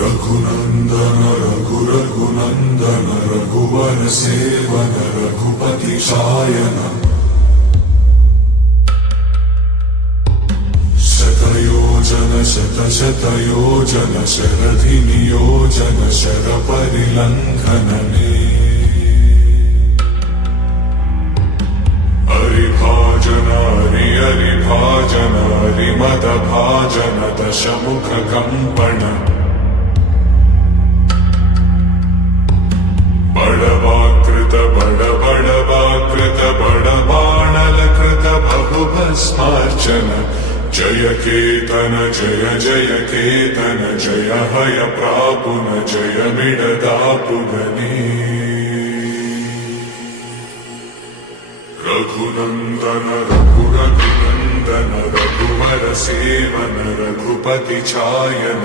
रघुनंदन रघुनंदन रघुवर सेवन रघुपति शायन शतयोजन शतशतयोजन शरधि नियोजन शर परिलंघनने हरिभाजन हरिभाजन हरिमद भाजन दशमुख कंपन बड़वाकृत बड़वाकृत बड़बाणलकृत बहुभस्मार्चन जय केतन जय जय केतन जय हय प्रापुन जय मिडदापुगने रघुनंदन रघुनंदन रघुवर सेवन रघुपति चायन